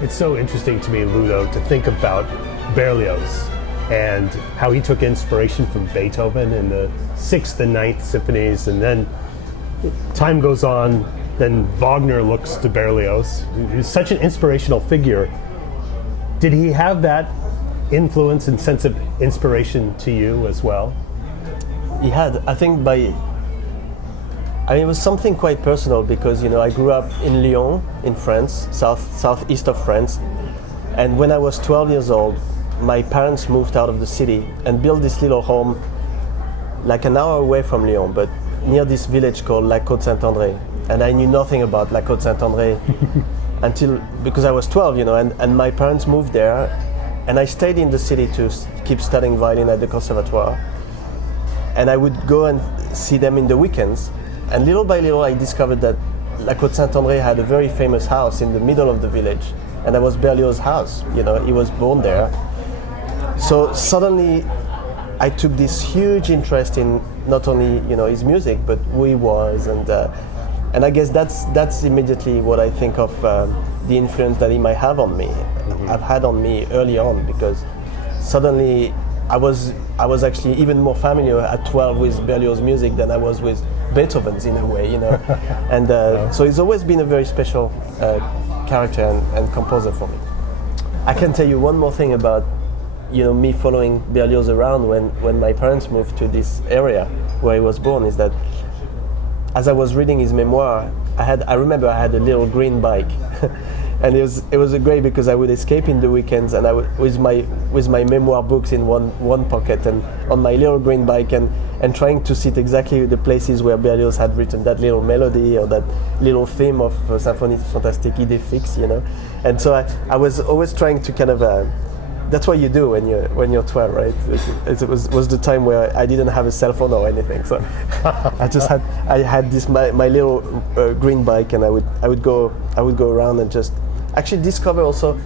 It's so interesting to me, Ludo, to think about Berlioz and how he took inspiration from Beethoven in the 6th and 9th symphonies, and then time goes on, then Wagner looks to Berlioz. He's such an inspirational figure. Did he have that influence and sense of inspiration to you as well? He had, I think it was something quite personal because, I grew up in Lyon, in France, southeast of France. And when I was 12 years old, my parents moved out of the city and built this little home like an hour away from Lyon, but near this village called La Côte-Saint-André. And I knew nothing about La Côte-Saint-André because I was 12, and my parents moved there. And I stayed in the city to keep studying violin at the conservatoire. And I would go and see them in the weekends. And little by little, I discovered that La Côte-Saint-André had a very famous house in the middle of the village. And that was Berlioz's house. He was born there. So suddenly, I took this huge interest in not only his music, but who he was, and I guess that's immediately what I think of the influence that he might have on me. I've had on me early on, because suddenly I was actually even more familiar at 12 with Berlioz's music than I was with Beethoven's in a way, and so he's always been a very special character and composer for me. I can tell you one more thing about me following Berlioz around when my parents moved to this area where he was born, is that as I was reading his memoir, I remember I had a little green bike. And it was great because I would escape in the weekends, and I would with my memoir books in one pocket and on my little green bike, and trying to sit exactly the places where Berlioz had written that little melody or that little theme of Symphonie Fantastique Idée Fixe, And so I was always trying to kind of that's what you do when you're 12, right? It was the time where I didn't have a cell phone or anything, so I had this my little green bike, and I would go around and just actually discover, also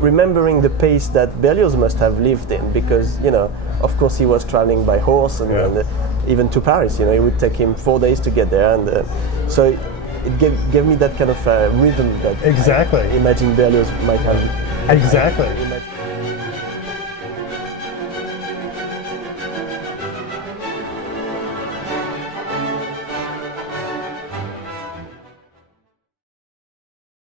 remembering the pace that Berlioz must have lived in, because of course he was traveling by horse and even to Paris. It would take him 4 days to get there, and so it gave me that kind of rhythm that exactly I imagine Berlioz might have. Exactly.